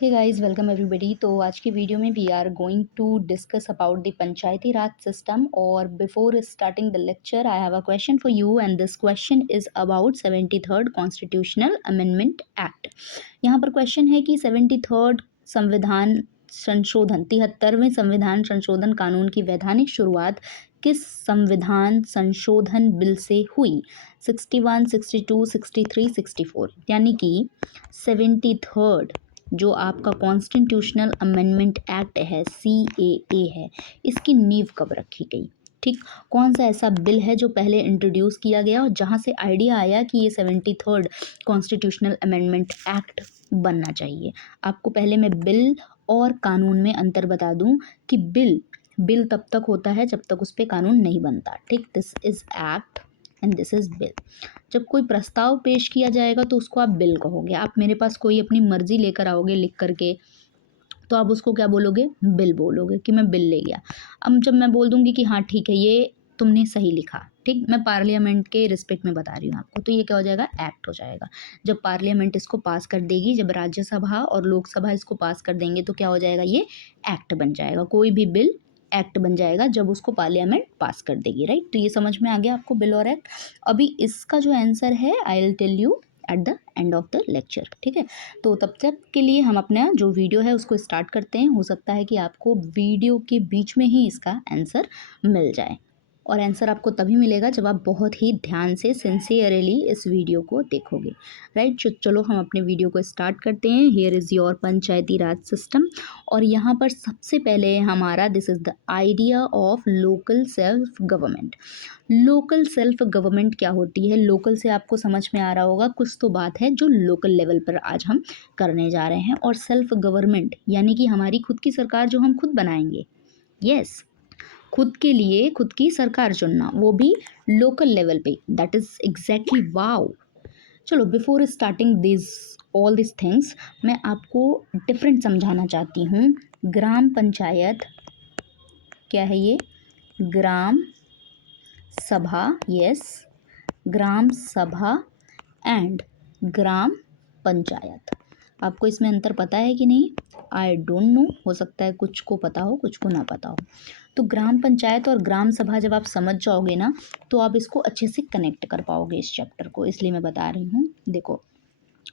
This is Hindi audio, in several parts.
Hey guys welcome everybody. तो आज की वीडियो में we are going to discuss about the Panchayati Raj system. और before starting the lecture I have a question for you and this question is about 73rd constitutional amendment act. यहाँ पर क्वेश्चन है कि 73rd संविधान संशोधन 73वें संविधान संशोधन कानून की वैधानिक शुरुआत किस संविधान संशोधन बिल से हुई? 61, 62, 63, 64 यानी कि 73rd जो आपका कॉन्स्टिट्यूशनल अमेंडमेंट एक्ट है, CAA है, इसकी नींव कब रखी गई? ठीक, कौन सा ऐसा बिल है जो पहले इंट्रोड्यूस किया गया और जहाँ से आइडिया आया कि ये 73rd कॉन्स्टिट्यूशनल अमेंडमेंट एक्ट बनना चाहिए। आपको पहले मैं बिल और कानून में अंतर बता दूं कि बिल तब तक होता है जब तक उस पर कानून नहीं बनता। ठीक, this is act and this is bill. जब कोई प्रस्ताव पेश किया जाएगा तो उसको आप बिल कहोगे। आप मेरे पास कोई अपनी मर्जी लेकर आओगे लिख करके, तो आप उसको क्या बोलोगे? बिल बोलोगे कि मैं बिल ले गया। अब जब मैं बोल दूंगी कि हाँ ठीक है ये तुमने सही लिखा, ठीक, मैं पार्लियामेंट के रिस्पेक्ट में बता रही हूँ आपको, तो ये क्या हो जाएगा? एक्ट हो जाएगा। जब पार्लियामेंट इसको पास कर देगी, जब राज्यसभा और लोकसभा इसको पास कर देंगे तो क्या हो जाएगा? ये एक्ट बन जाएगा। कोई भी बिल एक्ट बन जाएगा जब उसको पार्लियामेंट पास कर देगी, राइट। तो ये समझ में आ गया आपको, बिल और एक्ट। अभी इसका जो आंसर है I will tell you at the end of the lecture, ठीक है। तो तब तक के लिए हम अपना जो वीडियो है उसको स्टार्ट करते हैं। हो सकता है कि आपको वीडियो के बीच में ही इसका आंसर मिल जाए, और आंसर आपको तभी मिलेगा जब आप बहुत ही ध्यान से सिंसियरली इस वीडियो को देखोगे, राइट। चलो हम अपने वीडियो को स्टार्ट करते हैं। Here is your Panchayati Raj system. और यहाँ पर सबसे पहले हमारा this is the idea of local self government. Local self government क्या होती है? लोकल से आपको समझ में आ रहा होगा, कुछ तो बात है जो लोकल लेवल पर आज हम करने जा रहे हैं। और सेल्फ गवर्नमेंट यानी कि हमारी खुद की सरकार जो हम खुद बनाएंगे। यस, खुद के लिए खुद की सरकार चुनना, वो भी लोकल लेवल पे। That is exactly wow. चलो before starting this all this things, मैं आपको डिफरेंट समझाना चाहती हूँ। ग्राम पंचायत क्या है? ये ग्राम सभा, यस, ग्राम सभा एंड ग्राम पंचायत। आपको इसमें अंतर पता है कि नहीं? आई डोंट नो, हो सकता है कुछ को पता हो कुछ को ना पता हो। तो ग्राम पंचायत और ग्राम सभा जब आप समझ जाओगे ना, तो आप इसको अच्छे से कनेक्ट कर पाओगे इस चैप्टर को, इसलिए मैं बता रही हूँ। देखो,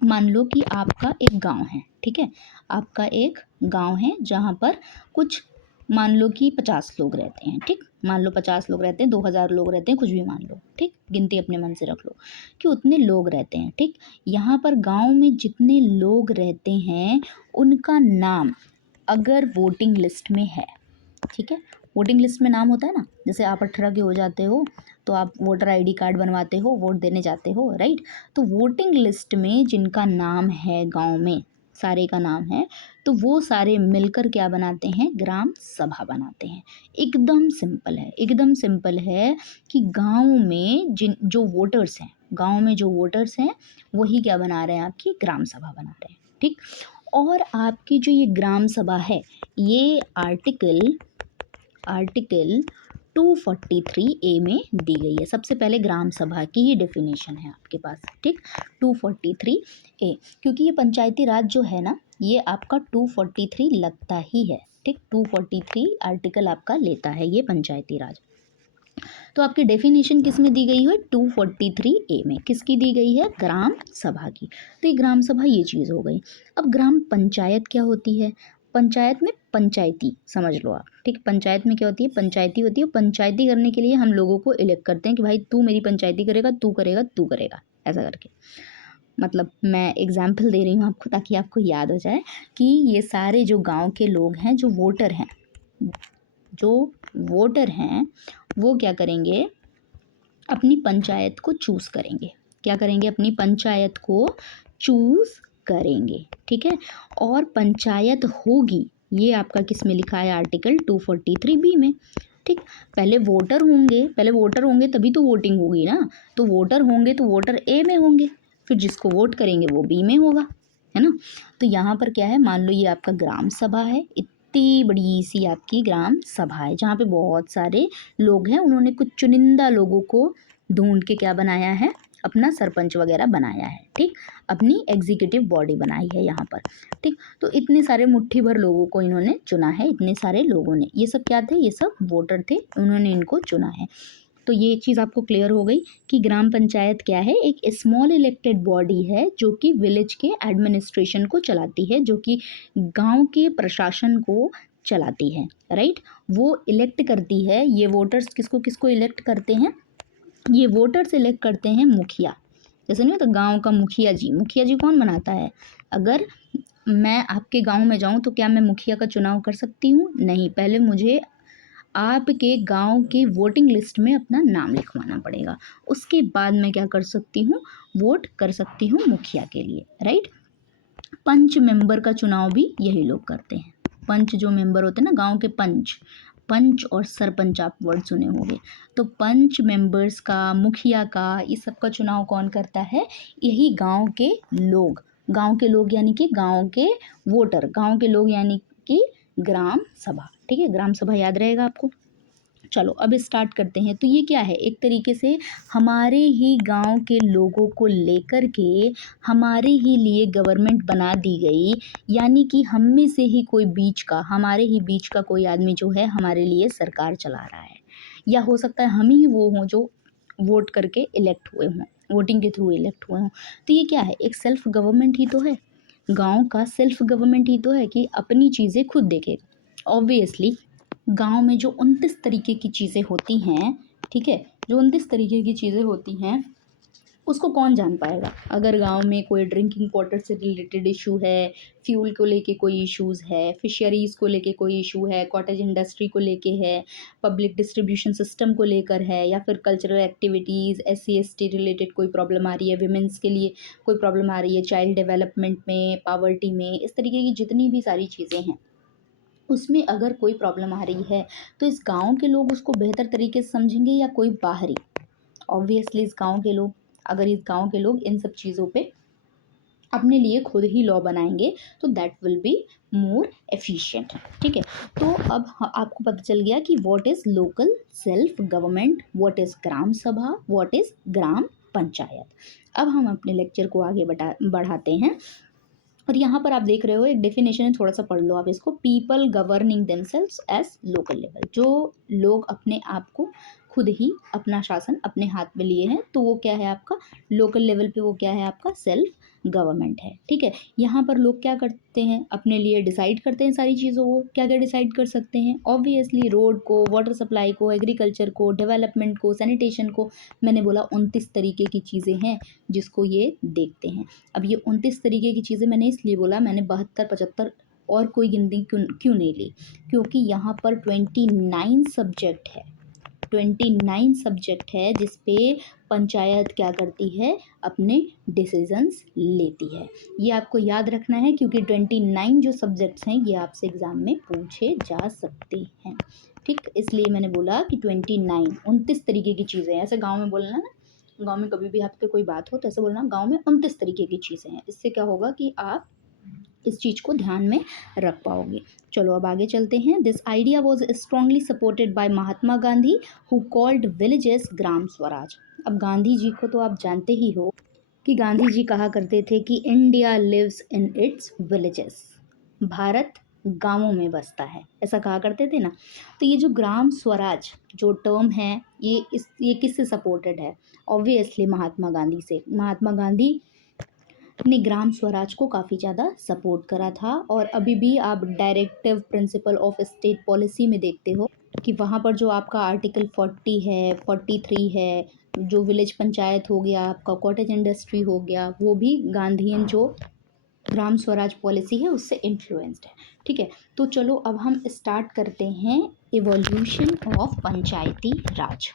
मान लो कि आपका एक गांव है, ठीक है। आपका एक गांव है जहाँ पर कुछ, मान लो कि 50 लोग रहते हैं, ठीक। मान लो 50 लोग रहते हैं, 2000 लोग रहते हैं, कुछ भी मान लो, ठीक। गिनती अपने मन से रख लो कि उतने लोग रहते हैं, ठीक। यहाँ पर गांव में जितने लोग रहते हैं उनका नाम अगर वोटिंग लिस्ट में है, ठीक है। वोटिंग लिस्ट में नाम होता है ना, जैसे आप 18 के हो जाते हो तो आप वोटर आईडी कार्ड बनवाते हो, वोट देने जाते हो, राइट। तो वोटिंग लिस्ट में जिनका नाम है गांव में, सारे का नाम है, तो वो सारे मिलकर क्या बनाते हैं? ग्राम सभा बनाते हैं। एकदम सिंपल है, एकदम सिंपल है कि गांव में जिन जो वोटर्स हैं, गांव में जो वोटर्स हैं वही क्या बना रहे हैं? आपकी ग्राम सभा बना रहे हैं, ठीक। और आपकी जो ये ग्राम सभा है, ये आर्टिकल 243A में दी गई है। सबसे पहले ग्राम सभा की ही डेफिनेशन है आपके पास, ठीक, 243A। क्योंकि ये पंचायती राज जो है ना, ये आपका 243 लगता ही है, ठीक। 243 आर्टिकल आपका लेता है ये पंचायती राज। तो आपकी डेफिनेशन किस में दी गई है? 243A में। किसकी दी गई है? ग्राम सभा की। तो ये ग्राम सभा ये चीज़ हो गई। अब ग्राम पंचायत क्या होती है? पंचायत में पंचायती समझ लो आप, ठीक। पंचायत में क्या होती है? पंचायती होती है। पंचायती करने के लिए हम लोगों को इलेक्ट करते हैं कि भाई तू मेरी पंचायती करेगा, तू करेगा, तू करेगा, ऐसा करके। मतलब मैं एग्जाम्पल दे रही हूँ आपको ताकि आपको याद हो जाए कि ये सारे जो गांव के लोग हैं, जो वोटर हैं, वो क्या करेंगे? अपनी पंचायत को चूज़ करेंगे। क्या करेंगे? अपनी पंचायत को चूज़ करेंगे, ठीक है। और पंचायत होगी, ये आपका किस में लिखा है? आर्टिकल 243B में, ठीक। पहले वोटर होंगे तभी तो वोटिंग होगी ना। तो वोटर होंगे तो वोटर ए में होंगे, फिर जिसको वोट करेंगे वो बी में होगा, है ना। तो यहाँ पर क्या है? मान लो ये आपका ग्राम सभा है, इतनी बड़ी सी आपकी ग्राम सभा है जहाँ पे बहुत सारे लोग हैं। उन्होंने कुछ चुनिंदा लोगों को ढूंढ के क्या बनाया है? अपना सरपंच वगैरह बनाया है, ठीक, अपनी एग्जीक्यूटिव बॉडी बनाई है यहाँ पर, ठीक। तो इतने सारे मुट्ठी भर लोगों को इन्होंने चुना है, इतने सारे लोगों ने, ये सब क्या थे, ये सब वोटर थे, उन्होंने इनको चुना है। तो ये चीज़ आपको क्लियर हो गई कि ग्राम पंचायत क्या है, एक स्मॉल इलेक्टेड बॉडी है जो कि विलेज के एडमिनिस्ट्रेशन को चलाती है, जो कि गांव के प्रशासन को चलाती है, राइट। वो इलेक्ट करती है, ये वोटर्स किसको किसको इलेक्ट करते हैं, ये वोटर्स इलेक्ट करते हैं मुखिया, जैसे नहीं तो गांव का मुखिया जी, मुखिया जी कौन बनाता है, अगर मैं आपके गांव में जाऊं तो क्या मैं मुखिया का चुनाव कर सकती हूँ, नहीं, पहले मुझे आपके गांव की वोटिंग लिस्ट में अपना नाम लिखवाना पड़ेगा, उसके बाद मैं क्या कर सकती हूँ, वोट कर सकती हूँ मुखिया के लिए, राइट। पंच मेंबर का चुनाव भी यही लोग करते हैं, पंच जो मेंबर होते हैं ना गांव के, पंच, पंच और सरपंच आप वर्ड सुने होंगे, तो पंच मेंबर्स का, मुखिया का, ये सब का चुनाव कौन करता है, यही गांव के लोग, गांव के लोग यानी कि गांव के वोटर, गांव के लोग यानी कि ग्राम सभा, ठीक है, ग्राम सभा याद रहेगा आपको। चलो अब स्टार्ट करते हैं। तो ये क्या है, एक तरीके से हमारे ही गांव के लोगों को लेकर के हमारे ही लिए गवर्नमेंट बना दी गई, यानी कि हम में से ही कोई बीच का, हमारे ही बीच का कोई आदमी जो है हमारे लिए सरकार चला रहा है, या हो सकता है हम ही वो हों जो वोट करके इलेक्ट हुए हों, वोटिंग के थ्रू इलेक्ट हुए हों। तो ये क्या है, एक सेल्फ गवर्नमेंट ही तो है, गांव का सेल्फ गवर्नमेंट ही तो है कि अपनी चीज़ें खुद देखेगा। ऑब्वियसली गांव में जो 29 तरीके की चीज़ें होती हैं, ठीक है, जो 29 तरीके की चीज़ें होती हैं उसको कौन जान पाएगा, अगर गांव में कोई ड्रिंकिंग वाटर से रिलेटेड इशू है, फ्यूल को लेके कोई इश्यूज़ है, फिशरीज़ को लेके कोई इशू है, कॉटेज इंडस्ट्री को लेके है, पब्लिक डिस्ट्रीब्यूशन सिस्टम को लेकर है, या फिर cultural activities, SC ST related कोई प्रॉब्लम आ रही है, विमेंस के लिए कोई प्रॉब्लम आ रही है, चाइल्ड डेवलपमेंट में, पावर्टी में, इस तरीके की जितनी भी सारी चीज़ें हैं उसमें अगर कोई प्रॉब्लम आ रही है तो इस गांव के लोग उसको बेहतर तरीके से समझेंगे या कोई बाहरी, ऑब्वियसली इस गांव के लोग, अगर इस गांव के लोग इन सब चीज़ों पे अपने लिए खुद ही लॉ बनाएंगे तो that will be more efficient, ठीक है। तो अब आपको पता चल गया कि what is local self government, what is gram sabha, what is ग्राम पंचायत। अब हम अपने लेक्चर को आगे बढ़ाते हैं, और यहाँ पर आप देख रहे हो एक डेफिनेशन है, थोड़ा सा पढ़ लो आप इसको, people governing themselves as local level, जो लोग अपने आप को खुद ही अपना शासन अपने हाथ में लिए हैं तो वो क्या है आपका लोकल लेवल पे, वो क्या है आपका सेल्फ गवर्नमेंट है, ठीक है। यहाँ पर लोग क्या करते हैं, अपने लिए डिसाइड करते हैं सारी चीज़ों को, क्या क्या डिसाइड कर सकते हैं, ऑब्वियसली रोड को, वाटर सप्लाई को, एग्रीकल्चर को, डेवलपमेंट को, सैनिटेशन को, मैंने बोला 29 तरीके की चीज़ें हैं जिसको ये देखते हैं। अब ये 29 तरीके की चीज़ें मैंने इसलिए बोला, मैंने 72 75 और कोई गिनती क्यों क्यों नहीं ली, क्योंकि यहाँ पर 29 सब्जेक्ट है, 29 सब्जेक्ट है जिस पे पंचायत क्या करती है, अपने डिसीजंस लेती है। ये आपको याद रखना है क्योंकि 29 जो सब्जेक्ट्स हैं ये आपसे एग्ज़ाम में पूछे जा सकते हैं, ठीक। इसलिए मैंने बोला कि 29 तरीके की चीज़ें हैं, ऐसे गाँव में बोलना ना, गाँव में कभी भी आपके कोई बात हो तो ऐसे बोलना गाँव में 29 तरीके की चीज़ें हैं, इससे क्या होगा कि आप इस चीज़ को ध्यान में रख पाओगे। चलो अब आगे चलते हैं। This idea was strongly supported by Mahatma Gandhi who called villages gram swaraj. अब गांधी जी को तो आप जानते ही हो कि गांधी जी कहा करते थे कि India lives in its villages, Bharat गांवों में बसता है, ऐसा कहा करते थे ना। तो ये जो ग्राम स्वराज जो टर्म है ये किससे सपोर्टेड है, ऑब्वियसली महात्मा गांधी से। महात्मा गांधी ने ग्राम स्वराज को काफ़ी ज़्यादा सपोर्ट करा था, और अभी भी आप directive principle of state policy में देखते हो कि वहाँ पर जो आपका आर्टिकल 40 है, 43 है, जो विलेज पंचायत हो गया, आपका कॉटेज इंडस्ट्री हो गया, वो भी गांधीयन जो ग्राम स्वराज पॉलिसी है उससे इन्फ्लुएंस्ड है, ठीक है। तो चलो अब हम स्टार्ट करते हैं इवोल्यूशन ऑफ पंचायती राज।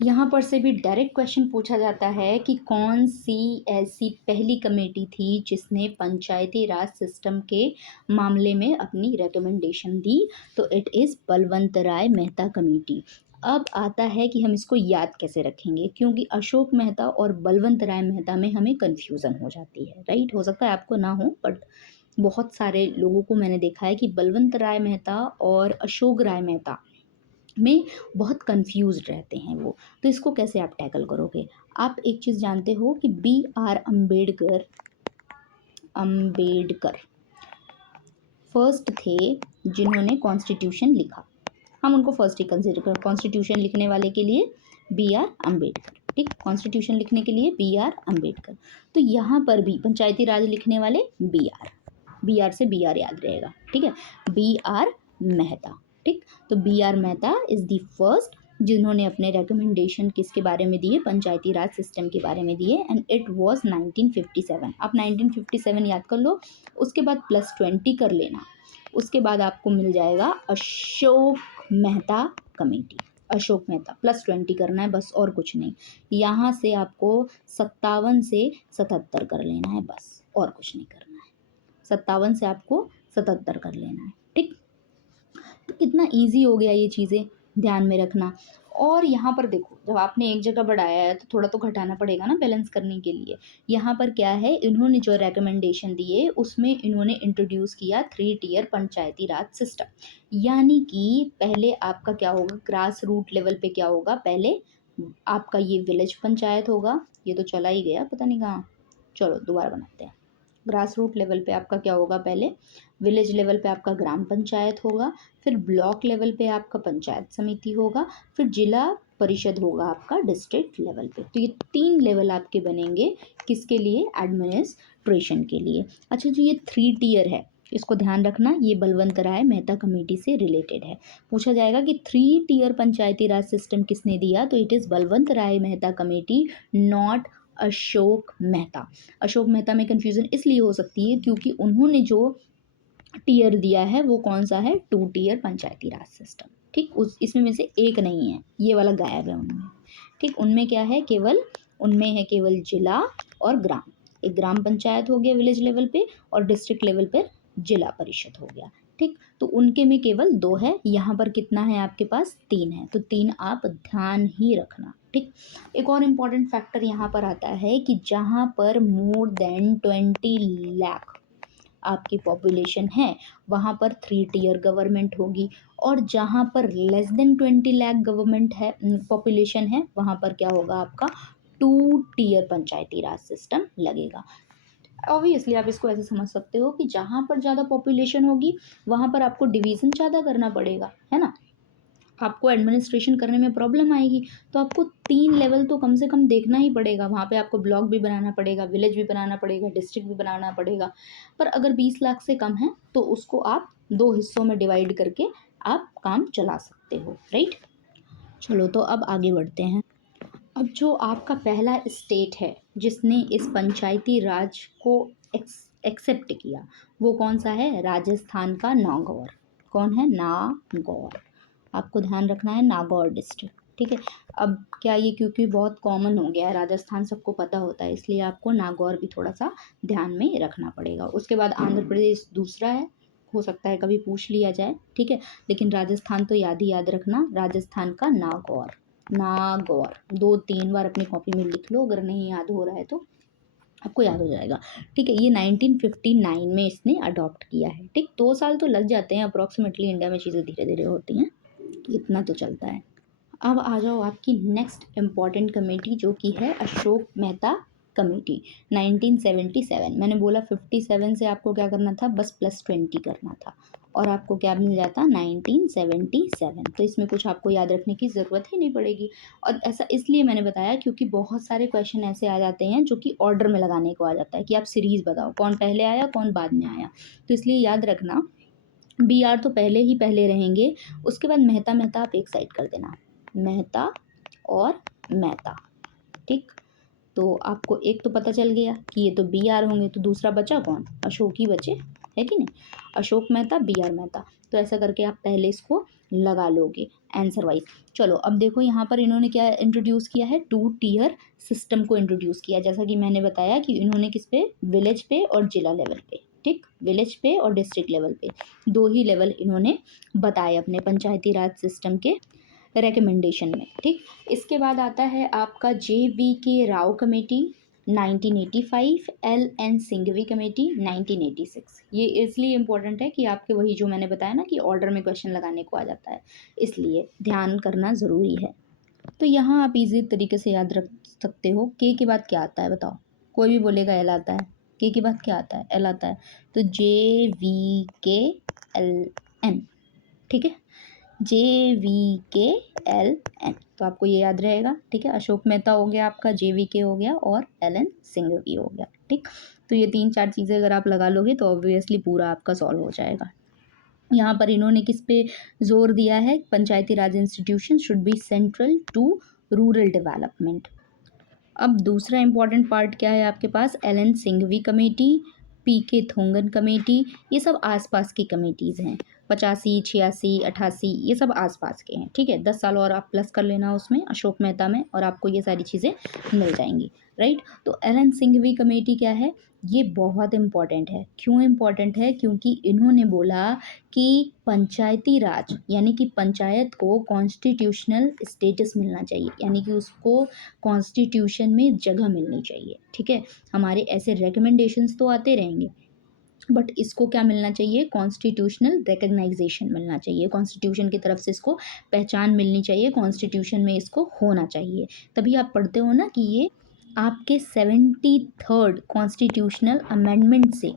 यहाँ पर से भी डायरेक्ट क्वेश्चन पूछा जाता है कि कौन सी ऐसी पहली कमेटी थी जिसने पंचायती राज सिस्टम के मामले में अपनी रिकमेंडेशन दी, तो it is Balwant Rai Mehta committee. अब आता है कि हम इसको याद कैसे रखेंगे, क्योंकि अशोक मेहता और बलवंत राय मेहता में हमें कन्फ्यूज़न हो जाती है, राइट। हो सकता है आपको ना हो, बट बहुत सारे लोगों को मैंने देखा है कि बलवंत राय मेहता और अशोक राय मेहता में बहुत कंफ्यूज्ड रहते हैं वो। तो इसको कैसे आप टैकल करोगे? आप एक चीज़ जानते हो कि B R Ambedkar Ambedkar first थे जिन्होंने कॉन्स्टिट्यूशन लिखा। हम उनको फर्स्ट ही कंसिडर कर, कॉन्स्टिट्यूशन लिखने वाले के लिए बी आर अम्बेडकर, ठीक, कॉन्स्टिट्यूशन लिखने के लिए बी आर अम्बेडकर। तो यहाँ पर भी पंचायती राज लिखने वाले बी आर से बी आर याद रहेगा, ठीक है, बी आर मेहता, ठीक। तो B R Mehta is the first जिन्होंने अपने रिकमेंडेशन किसके बारे में दिए, पंचायती राज सिस्टम के बारे में दिए, एंड इट वाज 1957। आप 1957 याद कर लो, उसके बाद +20 कर लेना, उसके बाद आपको मिल जाएगा अशोक मेहता कमेटी। अशोक मेहता +20 करना है बस, और कुछ नहीं। यहाँ से आपको 57 से 77 कर लेना है बस, और कुछ नहीं करना है। 57 से आपको 77 कर लेना है, ठीक। तो कितना ईजी हो गया ये चीज़ें, ध्यान में रखना। और यहाँ पर देखो, जब आपने एक जगह बढ़ाया है तो थोड़ा तो घटाना पड़ेगा ना बैलेंस करने के लिए। यहाँ पर क्या है, इन्होंने जो रिकमेंडेशन दिए उसमें इन्होंने इंट्रोड्यूस किया 3 टियर पंचायती राज सिस्टम। यानी कि पहले आपका क्या होगा, ग्रास रूट लेवल पे क्या होगा, पहले आपका ये विलेज पंचायत होगा। ये तो चला ही गया, पता नहीं कहाँ, चलो दोबारा बनाते हैं। ग्रास रूट लेवल पे आपका क्या होगा, पहले विलेज लेवल पे आपका ग्राम पंचायत होगा, फिर ब्लॉक लेवल पे आपका पंचायत समिति होगा, फिर जिला परिषद होगा आपका डिस्ट्रिक्ट लेवल पे। तो ये 3 लेवल आपके बनेंगे किसके लिए, एडमिनिस्ट्रेशन के लिए। अच्छा, जो ये 3 टियर है इसको ध्यान रखना, ये बलवंत राय मेहता कमेटी से रिलेटेड है। पूछा जाएगा कि 3 टियर पंचायती राज सिस्टम किसने दिया, तो it is Balwant Rai Mehta committee, not Ashok Mehta. Ashok Mehta में कन्फ्यूज़न इसलिए हो सकती है क्योंकि उन्होंने जो टियर दिया है वो कौन सा है, 2 टियर पंचायती राज सिस्टम, ठीक। उस इसमें में से एक नहीं है, ये वाला गायब है उनमें, ठीक। उनमें क्या है, केवल उनमें है केवल जिला और ग्राम। एक ग्राम पंचायत हो गया विलेज लेवल पे, और डिस्ट्रिक्ट लेवल पर जिला परिषद हो गया, ठीक। तो उनके में केवल 2 है, यहाँ पर कितना है आपके पास, 3 है। तो 3 आप ध्यान ही रखना, ठीक। एक और इम्पॉर्टेंट फैक्टर यहाँ पर आता है कि जहाँ पर मोर देन 20 लाख आपकी पॉपुलेशन है वहाँ पर 3 टियर गवर्नमेंट होगी, और जहाँ पर लेस देन 20 लाख गवर्नमेंट है, पॉपुलेशन है, वहाँ पर क्या होगा आपका 2 टियर पंचायती राज सिस्टम लगेगा। ऑब्वियसली आप इसको ऐसे समझ सकते हो कि जहाँ पर ज़्यादा पॉपुलेशन होगी वहाँ पर आपको डिवीज़न ज़्यादा करना पड़ेगा, है ना, आपको एडमिनिस्ट्रेशन करने में प्रॉब्लम आएगी। तो आपको 3 लेवल तो कम से कम देखना ही पड़ेगा, वहाँ पे आपको ब्लॉक भी बनाना पड़ेगा, विलेज भी बनाना पड़ेगा, डिस्ट्रिक्ट भी बनाना पड़ेगा। पर अगर 20 लाख से कम है तो उसको आप 2 हिस्सों में डिवाइड करके आप काम चला सकते हो, राइट। चलो तो अब आगे बढ़ते हैं। अब जो आपका पहला स्टेट है जिसने इस पंचायती राज को एक्सेप्ट किया वो कौन सा है, राजस्थान का नागौर। कौन है, नागौर। आपको ध्यान रखना है, नागौर डिस्ट्रिक्ट, ठीक है। अब क्या ये, क्योंकि बहुत कॉमन हो गया है, राजस्थान सबको पता होता है, इसलिए आपको नागौर भी थोड़ा सा ध्यान में रखना पड़ेगा। उसके बाद आंध्र प्रदेश दूसरा है, हो सकता है कभी पूछ लिया जाए, ठीक है, लेकिन राजस्थान तो याद ही याद रखना, राजस्थान का नागौर। नागौर 2-3 बार अपनी कॉपी में लिख लो, अगर नहीं याद हो रहा है तो आपको याद हो जाएगा, ठीक है। ये 1959 में इसने अडॉप्ट किया है, ठीक। 2 साल तो लग जाते हैं अप्रॉक्सीमेटली, इंडिया में चीज़ें धीरे धीरे होती हैं, इतना तो चलता है। अब आ जाओ आपकी नेक्स्ट इम्पॉर्टेंट कमेटी जो कि है अशोक मेहता कमेटी, 1977। मैंने बोला 57 से आपको क्या करना था, बस +20 करना था, और आपको क्या मिल जाता 1977। तो इसमें कुछ आपको याद रखने की ज़रूरत ही नहीं पड़ेगी। और ऐसा इसलिए मैंने बताया क्योंकि बहुत सारे क्वेश्चन ऐसे आ जाते हैं जो कि ऑर्डर में लगाने को आ जाता है कि आप सीरीज़ बताओ कौन पहले आया कौन बाद में आया। तो इसलिए याद रखना, बी आर तो पहले ही पहले रहेंगे, उसके बाद मेहता मेहता आप एक साइड कर देना, मेहता और मेहता, ठीक। तो आपको एक तो पता चल गया कि ये तो बी आर होंगे, तो दूसरा बचा कौन, अशोक ही बचे, है कि नहीं, अशोक मेहता बी आर मेहता। तो ऐसा करके आप पहले इसको लगा लोगे आंसर वाइज। चलो अब देखो यहाँ पर इन्होंने क्या इंट्रोड्यूस किया है, 2 टियर सिस्टम को इंट्रोड्यूस किया, जैसा कि मैंने बताया कि इन्होंने किस पे, विलेज पे और जिला लेवल पे, ठीक, विलेज पे और डिस्ट्रिक्ट लेवल पे 2 ही लेवल इन्होंने बताए अपने पंचायती राज सिस्टम के रिकमेंडेशन में, ठीक। इसके बाद आता है आपका JV के Rao committee, 1985, L N Singhvi committee 1986। ये इसलिए इम्पोर्टेंट है कि आपके वही जो मैंने बताया ना कि ऑर्डर में क्वेश्चन लगाने को आ जाता है, इसलिए ध्यान करना ज़रूरी है। तो यहाँ आप इजी तरीके से याद रख सकते हो। के बाद क्या आता है बताओ? कोई भी बोलेगा एल आता है। के बाद क्या आता है? एल आता है। तो JVKLN, ठीक है, JVKLN, तो आपको ये याद रहेगा, ठीक है। अशोक मेहता हो गया आपका, JVK हो गया और LN सिंघवी हो गया, ठीक। तो ये 3-4 चीज़ें अगर आप लगा लोगे तो ऑब्वियसली पूरा आपका सॉल्व हो जाएगा। यहाँ पर इन्होंने किस पे जोर दिया है? Panchayati Raj institution should be central to rural development. अब दूसरा इंपॉर्टेंट पार्ट क्या है आपके पास? LN Singhvi committee, PK Thungon committee, ये सब आसपास की कमेटीज़ हैं। 85, 86, 88 ये सब आसपास के हैं, ठीक है। 10 साल और आप प्लस कर लेना उसमें अशोक मेहता में, और आपको ये सारी चीज़ें मिल जाएंगी, राइट। तो LN सिंघवी कमेटी क्या है? ये बहुत इम्पॉर्टेंट है। क्यों इम्पॉर्टेंट है? क्योंकि इन्होंने बोला कि पंचायती राज यानी कि पंचायत को कॉन्स्टिट्यूशनल स्टेटस मिलना चाहिए, यानी कि उसको कॉन्स्टिट्यूशन में जगह मिलनी चाहिए, ठीक है। हमारे ऐसे रिकमेंडेशंस तो आते रहेंगे, बट इसको क्या मिलना चाहिए? कॉन्स्टिट्यूशनल रिकग्नाइजेशन मिलना चाहिए, कॉन्स्टिट्यूशन की तरफ से इसको पहचान मिलनी चाहिए, कॉन्स्टिट्यूशन में इसको होना चाहिए। तभी आप पढ़ते हो ना कि ये आपके 73rd कॉन्स्टिट्यूशनल अमेंडमेंट से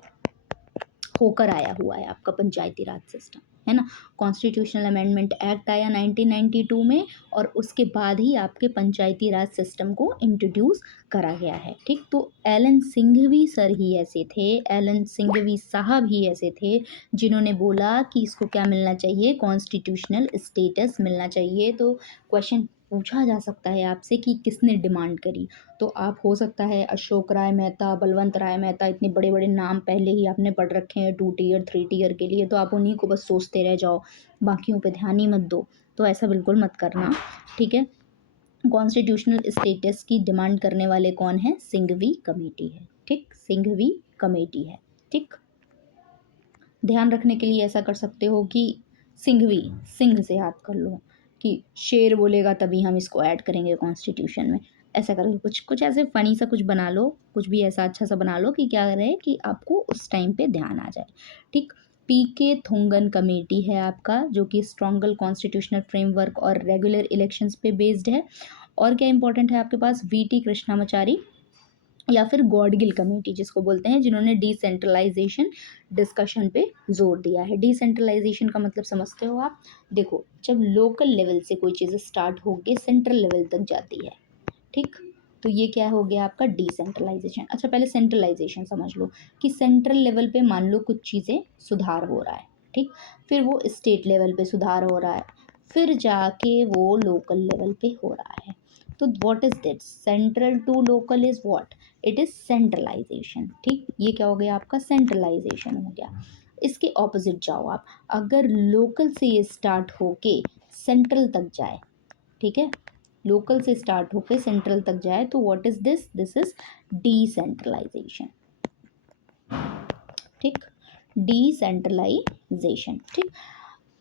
होकर आया हुआ है आपका पंचायती राज सिस्टम, है ना। कॉन्स्टिट्यूशनल अमेंडमेंट एक्ट आया 1992 में, और उसके बाद ही आपके पंचायती राज सिस्टम को इंट्रोड्यूस करा गया है, ठीक। तो LN सिंघवी सर ही ऐसे थे, LN सिंघवी साहब ही ऐसे थे जिन्होंने बोला कि इसको क्या मिलना चाहिए? कॉन्स्टिट्यूशनल स्टेटस मिलना चाहिए। तो क्वेश्चन पूछा जा सकता है आपसे कि किसने डिमांड करी, तो आप हो सकता है अशोक राय मेहता, बलवंत राय मेहता, इतने बड़े बड़े नाम पहले ही आपने पढ़ रखे हैं 2 टीयर 3 टीयर के लिए, तो आप उन्हीं को बस सोचते रह जाओ, बाकियों पे ध्यान ही मत दो। तो ऐसा बिल्कुल मत करना, ठीक है। कॉन्स्टिट्यूशनल स्टेटस की डिमांड करने वाले कौन है? सिंघवी कमेटी है, ठीक, सिंघवी कमेटी है, ठीक। ध्यान रखने के लिए ऐसा कर सकते हो कि सिंघवी, सिंह से याद कर लो कि शेर बोलेगा तभी हम इसको ऐड करेंगे कॉन्स्टिट्यूशन में। ऐसा करके कुछ कुछ ऐसे फ़नी सा कुछ बना लो, कुछ भी ऐसा अच्छा सा बना लो कि क्या रहे कि आपको उस टाइम पे ध्यान आ जाए, ठीक। PK थोंगन कमेटी है आपका, जो कि स्ट्रॉन्गल कॉन्स्टिट्यूशनल फ्रेमवर्क और रेगुलर इलेक्शंस पे बेस्ड है। और क्या इंपॉर्टेंट है आपके पास? VT कृष्णामाचारी या फिर गॉडगिल कमेटी जिसको बोलते हैं, जिन्होंने डिसेंट्रलाइजेशन डिस्कशन पे जोर दिया है। डिसेंट्रलाइजेशन का मतलब समझते हो आप? देखो, जब लोकल लेवल से कोई चीज़ स्टार्ट होके सेंट्रल लेवल तक जाती है, ठीक, तो ये क्या हो गया आपका? डिसेंट्रलाइजेशन। अच्छा, पहले सेंट्रलाइजेशन समझ लो कि सेंट्रल लेवल पे मान लो कुछ चीज़ें सुधार हो रहा है, ठीक, फिर वो स्टेट लेवल पे सुधार हो रहा है, फिर जाके वो लोकल लेवल पे हो रहा है। तो what is this? Central to local is what? It is centralisation, ठीक। ये क्या हो गया आपका? सेंट्रलाइजेशन हो गया। इसके ऑपोजिट जाओ आप, अगर लोकल से ये स्टार्ट होके सेंट्रल तक जाए, ठीक है, लोकल से स्टार्ट होके सेंट्रल तक जाए, तो what is this? This is decentralisation, ठीक, डिसेंट्रलाइजेशन, ठीक।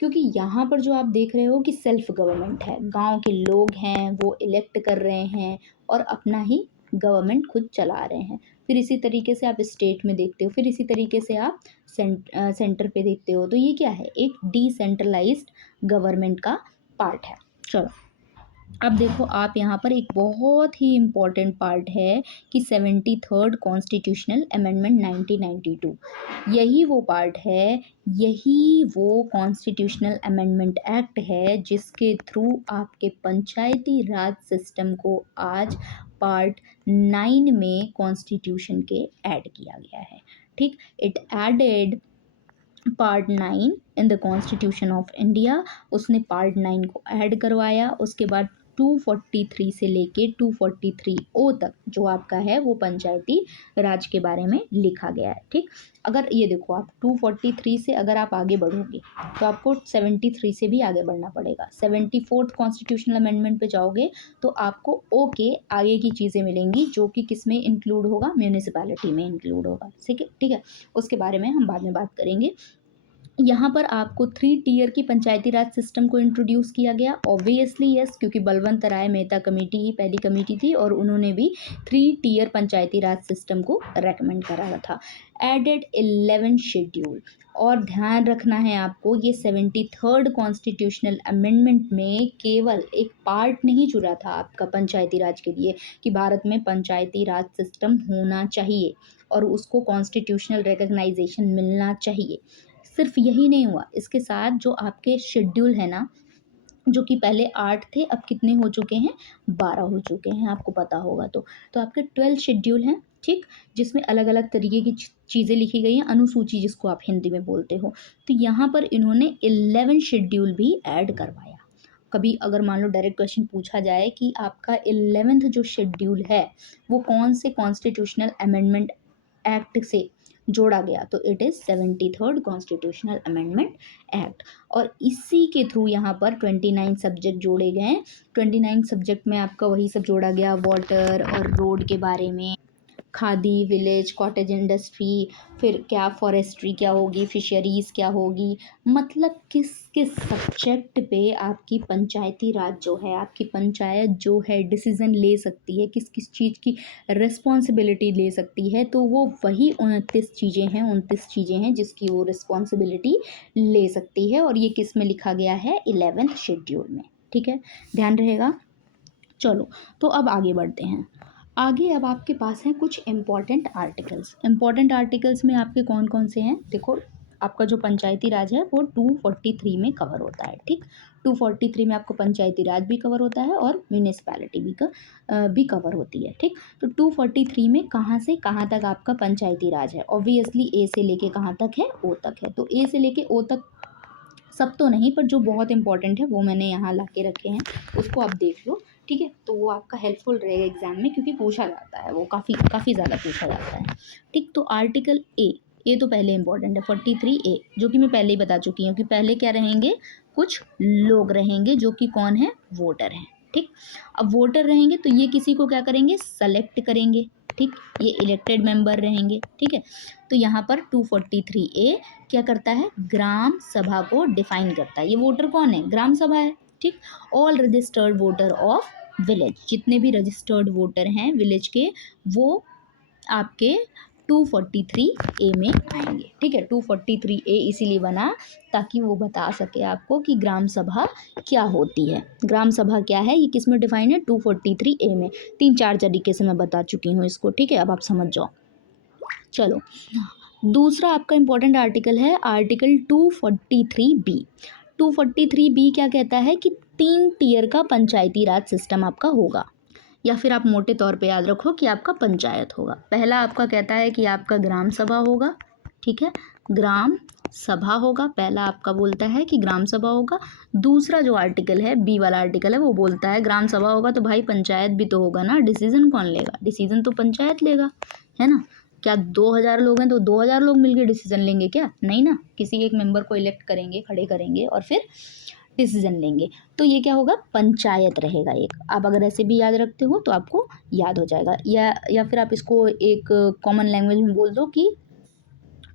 क्योंकि यहाँ पर जो आप देख रहे हो कि सेल्फ गवर्नमेंट है, गांव के लोग हैं वो इलेक्ट कर रहे हैं और अपना ही गवर्नमेंट खुद चला रहे हैं। फिर इसी तरीके से आप स्टेट में देखते हो, फिर इसी तरीके से आप सेंटर पे देखते हो, तो ये क्या है? एक डिसेंट्रलाइज्ड गवर्नमेंट का पार्ट है। चलो, अब देखो आप यहाँ पर एक बहुत ही इम्पॉर्टेंट पार्ट है कि 73rd कॉन्स्टिट्यूशनल अमेंडमेंट 1992, यही वो पार्ट है, यही वो कॉन्स्टिट्यूशनल अमेंडमेंट एक्ट है जिसके थ्रू आपके पंचायती राज सिस्टम को आज पार्ट 9 में कॉन्स्टिट्यूशन के ऐड किया गया है, ठीक। It added part 9 in the constitution of India, उसने पार्ट 9 को ऐड करवाया। उसके बाद 243 से लेके 243 ओ तक जो आपका है वो पंचायती राज के बारे में लिखा गया है, ठीक। अगर ये देखो आप 243 से अगर आप आगे बढ़ोगे तो आपको 73 से भी आगे बढ़ना पड़ेगा। 74th कॉन्स्टिट्यूशनल अमेंडमेंट पे जाओगे तो आपको ओ के आगे की चीज़ें मिलेंगी, जो कि किस में इंक्लूड होगा? म्यूनिसिपैलिटी में इंक्लूड होगा, ठीक है, ठीक है। उसके बारे में हम बाद में बात करेंगे। यहाँ पर आपको 3 टियर की पंचायती राज सिस्टम को इंट्रोड्यूस किया गया। ऑब्वियसली यस, क्योंकि बलवंत राय मेहता कमेटी ही पहली कमेटी थी और उन्होंने भी 3 टियर पंचायती राज सिस्टम को रेकमेंड करा था। Added 11 schedule. और ध्यान रखना है आपको, ये 73rd कॉन्स्टिट्यूशनल अमेंडमेंट में केवल एक पार्ट नहीं जुड़ा था आपका पंचायती राज के लिए कि भारत में पंचायती राज सिस्टम होना चाहिए और उसको कॉन्स्टिट्यूशनल रिकग्नाइजेशन मिलना चाहिए। सिर्फ यही नहीं हुआ, इसके साथ जो आपके शेड्यूल है ना, जो कि पहले 8 थे, अब कितने हो चुके हैं, 12 हो चुके हैं, आपको पता होगा। तो आपके 12 शेड्यूल हैं, ठीक, जिसमें अलग अलग तरीके की चीज़ें लिखी गई हैं, अनुसूची जिसको आप हिंदी में बोलते हो। तो यहाँ पर इन्होंने 11 शेड्यूल भी ऐड करवाया। कभी अगर मान लो डायरेक्ट क्वेश्चन पूछा जाए कि आपका 11th जो शेड्यूल है वो कौन से कॉन्स्टिट्यूशनल अमेंडमेंट एक्ट से जोड़ा गया, तो it is 73rd constitutional amendment act. और इसी के थ्रू यहाँ पर 29 सब्जेक्ट जोड़े गए। 29 सब्जेक्ट में आपका वही सब जोड़ा गया, वाटर और रोड के बारे में, खादी, विलेज, कॉटेज इंडस्ट्री, फिर क्या फॉरेस्ट्री क्या होगी, फिशरीज़ क्या होगी, मतलब किस किस सब्जेक्ट पे आपकी पंचायती राज जो है, आपकी पंचायत जो है डिसीज़न ले सकती है, किस किस चीज़ की रिस्पॉन्सिबिलिटी ले सकती है, तो वो वही 29 चीज़ें हैं जिसकी वो रिस्पॉन्सिबिलिटी ले सकती है। और ये किस में लिखा गया है, 11th शेड्यूल में, ठीक है, ध्यान रहेगा। चलो, तो अब आगे बढ़ते हैं। आगे अब आपके पास हैं कुछ इम्पॉर्टेंट आर्टिकल्स। इम्पॉर्टेंट आर्टिकल्स में आपके कौन कौन से हैं, देखो, आपका जो पंचायती राज है वो 243 में कवर होता है, ठीक। 243 में आपको पंचायती राज भी कवर होता है और म्यूनिसिपैलिटी भी कवर होती है, ठीक। तो 243 में कहाँ से कहाँ तक आपका पंचायती राज है, ऑब्वियसली ए से लेके कहाँ तक है, ओ तक है। तो ए से लेके ओ तक सब तो नहीं, पर जो बहुत इंपॉर्टेंट है वो मैंने यहाँ ला के रखे हैं, उसको आप देख लो, ठीक है। तो वो आपका हेल्पफुल रहेगा एग्जाम में, क्योंकि पूछा जाता है, वो काफ़ी ज़्यादा पूछा जाता है, ठीक। तो आर्टिकल ए तो पहले इंपॉर्टेंट है, 43A, जो कि मैं पहले ही बता चुकी हूँ कि पहले क्या रहेंगे, कुछ लोग रहेंगे जो कि कौन है, वोटर हैं, ठीक। अब वोटर रहेंगे तो ये किसी को क्या करेंगे, सेलेक्ट करेंगे, ठीक, ये इलेक्टेड मेंबर रहेंगे, ठीक है। तो यहाँ पर 243A क्या करता है, ग्राम सभा को डिफाइन करता है। ये वोटर कौन है, ग्राम सभा है, ठीक। All registered voter of village, जितने भी रजिस्टर्ड वोटर हैं विलेज के, वो आपके 243A में आएंगे, ठीक है। 243A इसीलिए बना ताकि वो बता सके आपको कि ग्राम सभा क्या होती है। ग्राम सभा क्या है, ये किस में डिफाइन है, 243A में। 3-4 तरीके से मैं बता चुकी हूँ इसको, ठीक है, अब आप समझ जाओ। चलो, दूसरा आपका इंपॉर्टेंट आर्टिकल है आर्टिकल 243B। 243B क्या कहता है कि 3 टियर का पंचायती राज सिस्टम आपका होगा, या फिर आप मोटे तौर पे याद रखो कि आपका पंचायत होगा। पहला आपका कहता है कि आपका ग्राम सभा होगा, ठीक है, ग्राम सभा होगा, पहला आपका बोलता है कि ग्राम सभा होगा। दूसरा जो आर्टिकल है, बी वाला आर्टिकल है, वो बोलता है ग्राम सभा होगा तो भाई पंचायत भी तो होगा ना, डिसीजन कौन लेगा, डिसीजन तो पंचायत लेगा, है ना। क्या 2000 लोग हैं तो 2000 लोग मिलकर डिसीजन लेंगे क्या, नहीं ना, किसी एक मेंबर को इलेक्ट करेंगे, खड़े करेंगे और फिर डिसीजन लेंगे। तो ये क्या होगा, पंचायत रहेगा एक। आप अगर ऐसे भी याद रखते हो तो आपको याद हो जाएगा, या फिर आप इसको एक कॉमन लैंग्वेज में बोल दो कि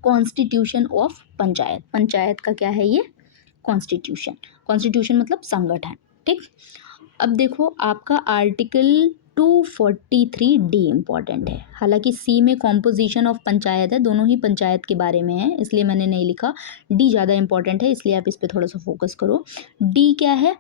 कॉन्स्टिट्यूशन ऑफ पंचायत। पंचायत का क्या है ये, कॉन्स्टिट्यूशन। कॉन्स्टिट्यूशन मतलब संगठन, ठीक। अब देखो आपका आर्टिकल 243D इम्पॉर्टेंट है। हालांकि सी में कॉम्पोजिशन ऑफ पंचायत है, दोनों ही पंचायत के बारे में है, इसलिए मैंने नहीं लिखा। डी ज़्यादा इंपॉर्टेंट है, इसलिए आप इस पर थोड़ा सा फोकस करो। डी क्या है,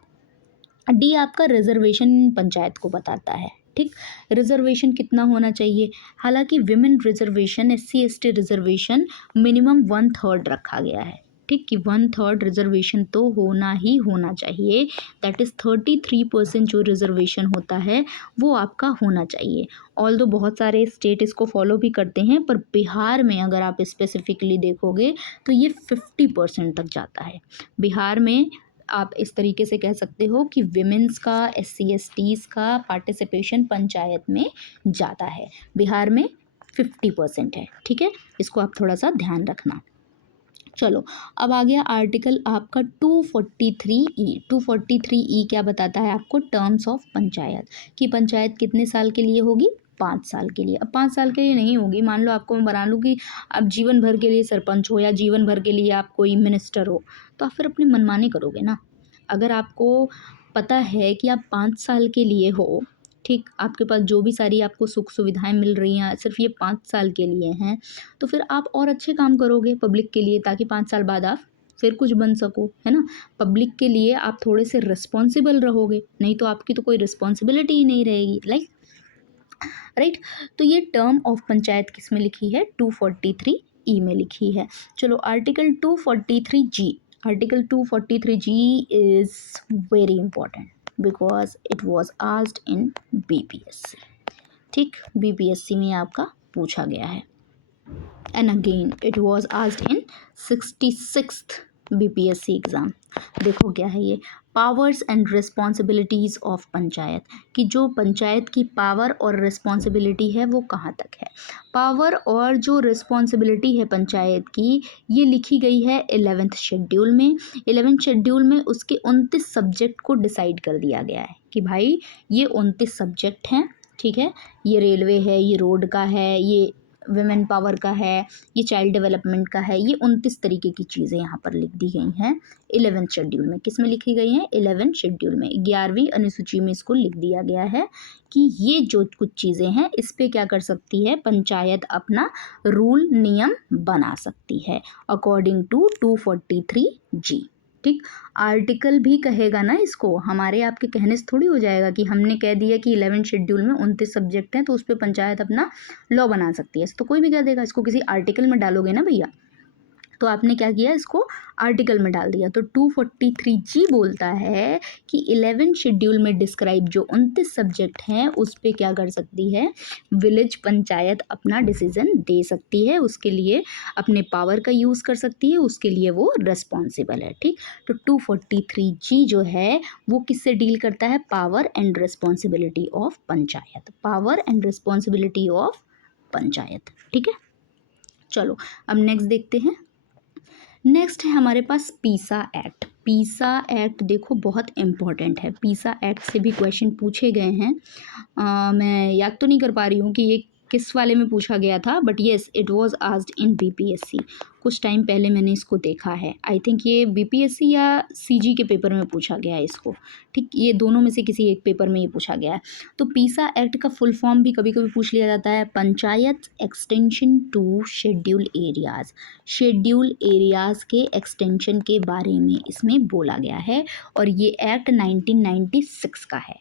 डी आपका रिजर्वेशन पंचायत को बताता है, ठीक। रिजर्वेशन कितना होना चाहिए, हालांकि women reservation, SC ST reservation minimum 1/3 रखा गया है, ठीक, कि 1/3 रिजर्वेशन तो होना ही होना चाहिए। दैट इज़ 33% जो रिजर्वेशन होता है वो आपका होना चाहिए। ऑल्दो बहुत सारे स्टेट इसको फॉलो भी करते हैं, पर बिहार में अगर आप स्पेसिफिकली देखोगे तो ये 50% तक जाता है। बिहार में आप इस तरीके से कह सकते हो कि विमेंस का, SC STs का पार्टिसिपेशन पंचायत में ज़्यादा है, बिहार में 50% है, ठीक है, इसको आप थोड़ा सा ध्यान रखना। चलो, अब आ गया आर्टिकल आपका 243E। 243E क्या बताता है आपको, टर्म्स ऑफ पंचायत, कि पंचायत कितने साल के लिए होगी, 5 साल के लिए। अब 5 साल के लिए नहीं होगी, मान लो आपको मैं बना लूँ कि आप जीवन भर के लिए सरपंच हो या जीवन भर के लिए आप कोई मिनिस्टर हो, तो आप फिर अपनी मनमानी करोगे ना। अगर आपको पता है कि आप 5 साल के लिए हो, ठीक, आपके पास जो भी सारी आपको सुख सुविधाएँ मिल रही हैं सिर्फ़ ये 5 साल के लिए हैं, तो फिर आप और अच्छे काम करोगे पब्लिक के लिए, ताकि 5 साल बाद आप फिर कुछ बन सको, है ना? पब्लिक के लिए आप थोड़े से रिस्पॉन्सिबल रहोगे, नहीं तो आपकी तो कोई रिस्पॉन्सिबिलिटी ही नहीं रहेगी, राइट। तो ये टर्म ऑफ पंचायत किस में लिखी है? 243 ई में लिखी है। चलो article 243 G, article 243 G is very important because it was asked in BPSC, ठीक, बीपीएससी में आपका पूछा गया है। And again it was asked in 66th BPSC exam. देखो क्या है ये, powers and responsibilities of panchayat, कि जो पंचायत की पावर और रिस्पॉन्सिबिलिटी है वो कहाँ तक है। पावर और जो रिस्पॉन्सिबिलिटी है पंचायत की, ये लिखी गई है 11th शेड्यूल में। 11th शेड्यूल में उसके 29 सब्जेक्ट को डिसाइड कर दिया गया है कि भाई ये 29 सब्जेक्ट हैं, ठीक है। ये रेलवे है, ये रोड का है, ये विमेन पावर का है, ये चाइल्ड डेवलपमेंट का है, ये 29 तरीके की चीज़ें यहाँ पर लिख दी गई हैं 11th शेड्यूल में। किस में लिखी गई हैं? 11th शेड्यूल में, 11वीं अनुसूची में इसको लिख दिया गया है कि ये जो कुछ चीज़ें हैं इस पे क्या कर सकती है पंचायत, अपना रूल नियम बना सकती है अकॉर्डिंग टू 243 जी, ठीक। आर्टिकल भी कहेगा ना इसको, हमारे आपके कहने से थोड़ी हो जाएगा कि हमने कह दिया कि 11th शेड्यूल में 29 सब्जेक्ट हैं तो उस पर पंचायत अपना लॉ बना सकती है, तो कोई भी कह देगा। इसको किसी आर्टिकल में डालोगे ना भैया, तो आपने क्या किया, इसको आर्टिकल में डाल दिया। तो 243 जी बोलता है कि 11th शेड्यूल में डिस्क्राइब जो 29 सब्जेक्ट हैं उस पे क्या कर सकती है विलेज पंचायत अपना डिसीजन दे सकती है, उसके लिए अपने पावर का यूज़ कर सकती है, उसके लिए वो रिस्पॉन्सिबल है, ठीक। तो 243 जी जो है वो किससे डील करता है? Power and responsibility of panchayat, power and responsibility of panchayat, ठीक है। चलो अब नेक्स्ट देखते हैं। नेक्स्ट है हमारे पास पीसा एक्ट। पीसा एक्ट देखो बहुत इम्पॉर्टेंट है, पीसा एक्ट से भी क्वेश्चन पूछे गए हैं। मैं याद तो नहीं कर पा रही हूँ कि ये किस वाले में पूछा गया था, but yes it was asked in BPSC. कुछ टाइम पहले मैंने इसको देखा है, आई थिंक ये बीपीएससी या सीजी के पेपर में पूछा गया है इसको, ठीक, ये दोनों में से किसी एक पेपर में ये पूछा गया है। तो पीसा एक्ट का फुल फॉर्म भी कभी कभी पूछ लिया जाता है, panchayat extension to schedule areas. Schedule areas के एक्सटेंशन के बारे में इसमें बोला गया है और ये एक्ट 1996 का है,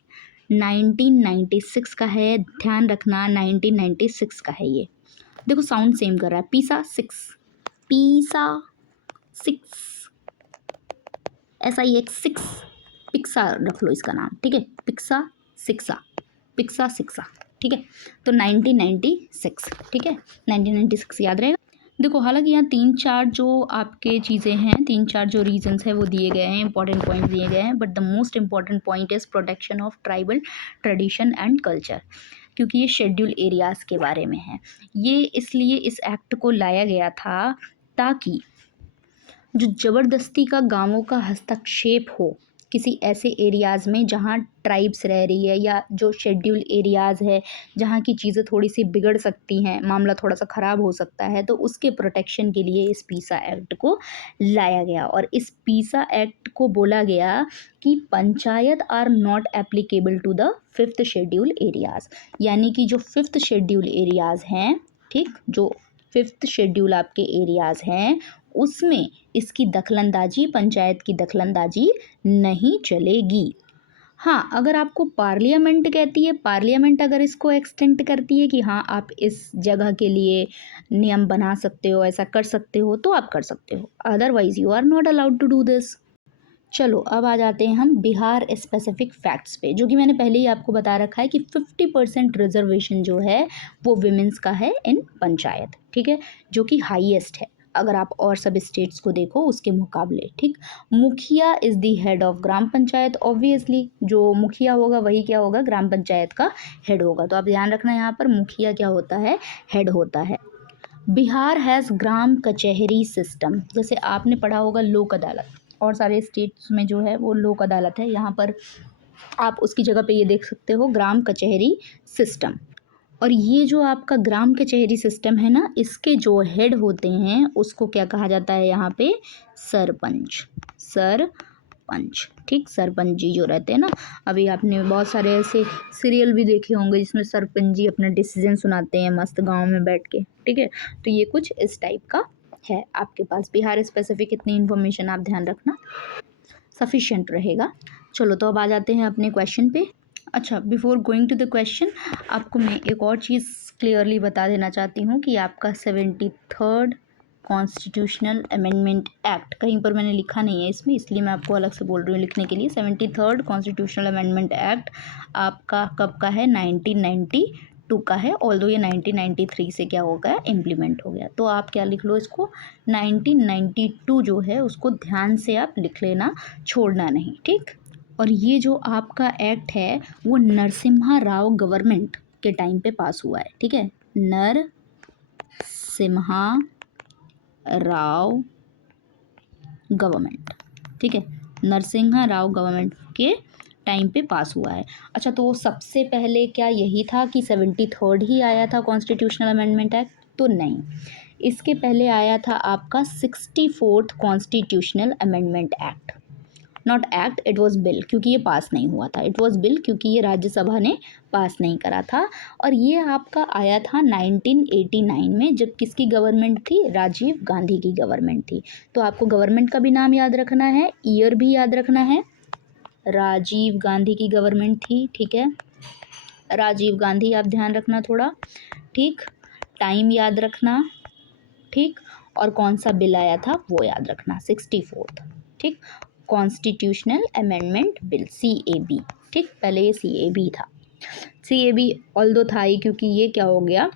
1996 का है, ध्यान रखना 1996 का है ये। देखो साउंड सेम कर रहा है, पीसा 6, पीसा 6, SIX 6, पिक्सा रख लो इसका नाम, ठीक है, पिक्सा सिक्सा, पिक्सा सिक्सा, ठीक है। तो 1996, ठीक है, 1996 याद रहेगा। देखो हालांकि यहाँ 3-4 जो आपके चीज़ें हैं, 3-4 जो रीजंस है वो दिए गए हैं, इंपॉर्टेंट पॉइंट दिए गए हैं, but the most important point is protection of tribal tradition and culture, क्योंकि ये शेड्यूल एरियाज़ के बारे में है। ये इसलिए इस एक्ट को लाया गया था ताकि जो ज़बरदस्ती का गाँवों का हस्तक्षेप हो किसी ऐसे एरियाज़ में जहाँ ट्राइब्स रह रही है या जो शेड्यूल एरियाज़ है जहाँ की चीज़ें थोड़ी सी बिगड़ सकती हैं, मामला थोड़ा सा ख़राब हो सकता है, तो उसके प्रोटेक्शन के लिए इस पीसा एक्ट को लाया गया। और इस पीसा एक्ट को बोला गया कि panchayat are not applicable to the 5th schedule areas, यानी कि जो 5th शेड्यूल एरियाज़ हैं, ठीक, जो 5th शेड्यूल आपके एरियाज़ हैं उसमें इसकी दखलंदाजी, पंचायत की दखलंदाजी नहीं चलेगी। हाँ, अगर आपको पार्लियामेंट कहती है, पार्लियामेंट अगर इसको एक्सटेंड करती है कि हाँ आप इस जगह के लिए नियम बना सकते हो, ऐसा कर सकते हो, तो आप कर सकते हो, otherwise you are not allowed to do this. चलो अब आ जाते हैं हम बिहार स्पेसिफिक फैक्ट्स पे, जो कि मैंने पहले ही आपको बता रखा है कि 50% रिजर्वेशन जो है वो विमेंस का है इन पंचायत, ठीक है, जो कि हाईएस्ट है अगर आप और सब स्टेट्स को देखो उसके मुकाबले, ठीक। मुखिया is the head of gram panchayat, obviously जो मुखिया होगा वही क्या होगा, ग्राम पंचायत का हेड होगा, तो आप ध्यान रखना यहाँ पर मुखिया क्या होता है, हेड होता है। बिहार हैज़ ग्राम कचहरी सिस्टम, जैसे आपने पढ़ा होगा लोक अदालत, और सारे स्टेट्स में जो है वो लोक अदालत है, यहाँ पर आप उसकी जगह पे ये देख सकते हो ग्राम कचहरी सिस्टम। और ये जो आपका ग्राम कचहरी सिस्टम है ना, इसके जो हेड होते हैं उसको क्या कहा जाता है यहाँ पे? सरपंच। सरपंच, ठीक, सरपंच जी जो रहते हैं ना, अभी आपने बहुत सारे ऐसे सीरियल भी देखे होंगे जिसमें सरपंच जी अपना डिसीजन सुनाते हैं मस्त गांव में बैठ के, ठीक है। तो ये कुछ इस टाइप का है आपके पास। बिहार स्पेसिफिक इतनी इन्फॉर्मेशन आप ध्यान रखना, सफिशिएंट रहेगा। चलो तो अब आ जाते हैं अपने क्वेश्चन पे। अच्छा, before going to the question, आपको मैं एक और चीज़ क्लियरली बता देना चाहती हूँ कि आपका 73rd कॉन्स्टिट्यूशनल अमेंडमेंट एक्ट, कहीं पर मैंने लिखा नहीं है इसमें, इसलिए मैं आपको अलग से बोल रही हूँ लिखने के लिए। 73rd कॉन्स्टिट्यूशनल अमेंडमेंट एक्ट आपका कब का है? 1992 का है। ऑल्दो ये 1993 से क्या हो गया? इम्प्लीमेंट हो गया। तो आप क्या लिख लो इसको? 1992 जो है उसको ध्यान से आप लिख लेना, छोड़ना नहीं, ठीक। और ये जो आपका एक्ट है वो नरसिम्हा राव गवर्नमेंट के टाइम पे पास हुआ है, ठीक है। नरसिम्हा राव गवर्नमेंट, ठीक है, नरसिम्हा राव गवर्नमेंट के टाइम पे पास हुआ है। अच्छा, तो सबसे पहले क्या यही था कि 73rd ही आया था कॉन्स्टिट्यूशनल अमेंडमेंट एक्ट? तो नहीं, इसके पहले आया था आपका 64th constitutional amendment act. Not act, it was bill, क्योंकि ये पास नहीं हुआ था। इट वॉज बिल क्योंकि ये राज्यसभा ने पास नहीं करा था। और ये आपका आया था 1989 में, जब किसकी गवर्नमेंट थी? राजीव गांधी की गवर्नमेंट थी। तो आपको गवर्नमेंट का भी नाम याद रखना है, ईयर भी याद रखना है। राजीव गांधी की गवर्नमेंट थी, ठीक है, राजीव गांधी आप ध्यान रखना थोड़ा, ठीक। टाइम याद रखना, ठीक। और कौन सा बिल आया था वो याद रखना, 64th, ठीक। कॉन्स्टिट्यूशनल अमेंडमेंट बिल, CAB, ठीक। पहले ये CAB था। CAB ऑल्दो था ही, क्योंकि ये क्या हो गया?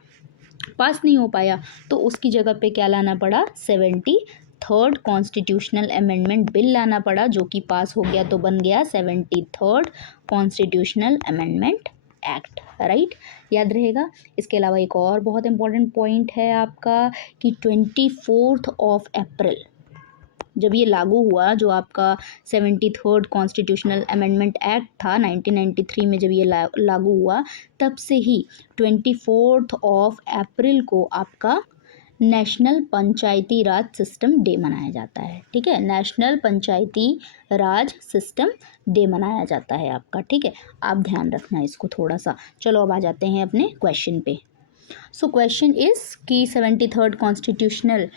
पास नहीं हो पाया, तो उसकी जगह पे क्या लाना पड़ा? 73rd कॉन्स्टिट्यूशनल अमेंडमेंट बिल लाना पड़ा, जो कि पास हो गया, तो बन गया 73rd constitutional amendment act, right, याद रहेगा। इसके अलावा एक और बहुत इंपॉर्टेंट पॉइंट है आपका कि 24th ऑफ अप्रैल जब ये लागू हुआ, जो आपका 73rd कॉन्स्टिट्यूशनल अमेंडमेंट एक्ट था 1993 में जब ये लागू हुआ, तब से ही 24th ऑफ अप्रैल को आपका नेशनल पंचायती राज सिस्टम डे मनाया जाता है, ठीक है। नेशनल पंचायती राज सिस्टम डे मनाया जाता है आपका, ठीक है। आप ध्यान रखना इसको थोड़ा सा। चलो अब आ जाते हैं अपने क्वेश्चन पे। सो क्वेश्चन इज़ कि 73rd कॉन्स्टिट्यूशनल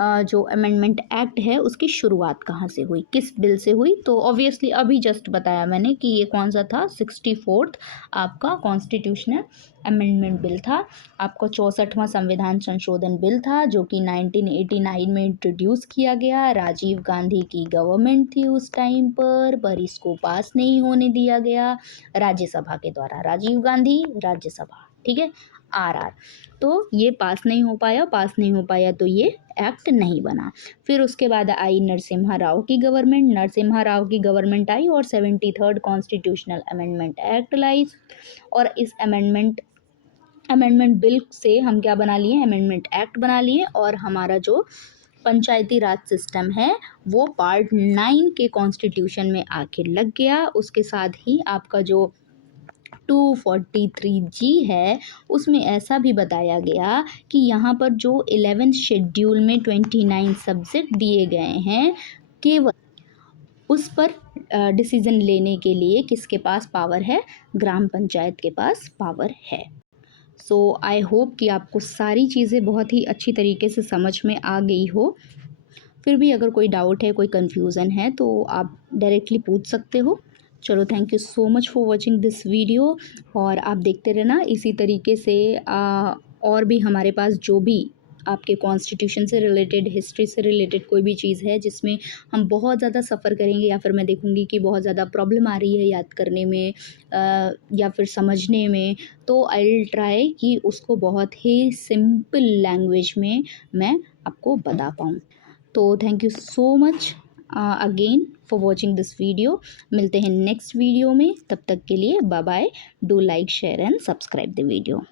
जो अमेंडमेंट एक्ट है उसकी शुरुआत कहाँ से हुई, किस बिल से हुई? तो ऑब्वियसली अभी जस्ट बताया मैंने कि ये कौन सा था, 64th आपका कॉन्स्टिट्यूशनल अमेंडमेंट बिल था। आपका 64वां संविधान संशोधन बिल था, जो कि 1989 में इंट्रोड्यूस किया गया। राजीव गांधी की गवर्नमेंट थी उस टाइम पर इसको पास नहीं होने दिया गया राज्यसभा के द्वारा। राजीव गांधी, राज्यसभा, ठीक है, RR। तो ये पास नहीं हो पाया तो ये एक्ट नहीं बना। फिर उसके बाद आई नरसिम्हा राव की गवर्नमेंट। नरसिम्हा राव की गवर्नमेंट आई और 73rd कॉन्स्टिट्यूशनल अमेंडमेंट एक्ट लाई। और इस अमेंडमेंट बिल से हम क्या बना लिए? अमेंडमेंट एक्ट बना लिए। और हमारा जो पंचायती राज सिस्टम है वो पार्ट 9 के कॉन्स्टिट्यूशन में आके लग गया। उसके साथ ही आपका जो 243G है उसमें ऐसा भी बताया गया कि यहाँ पर जो 11th शेड्यूल में 29 सब्जेक्ट दिए गए हैं, केवल उस पर डिसीजन लेने के लिए किसके पास पावर है? ग्राम पंचायत के पास पावर है। सो आई होप कि आपको सारी चीज़ें बहुत ही अच्छी तरीके से समझ में आ गई हो। फिर भी अगर कोई डाउट है, कोई कन्फ्यूज़न है तो आप डायरेक्टली पूछ सकते हो। चलो, thank you so much for watching this video. और आप देखते रहना इसी तरीके से और भी हमारे पास जो भी आपके कॉन्स्टिट्यूशन से रिलेटेड, हिस्ट्री से रिलेटेड कोई भी चीज़ है जिसमें हम बहुत ज़्यादा सफ़र करेंगे या फिर मैं देखूँगी कि बहुत ज़्यादा प्रॉब्लम आ रही है याद करने में या फिर समझने में, तो आई विल ट्राई कि उसको बहुत ही सिंपल लैंग्वेज में मैं आपको बता पाऊँ। तो thank you so much again for watching this video. मिलते हैं नेक्स्ट वीडियो में, तब तक के लिए bye bye. Do like, share and subscribe the video.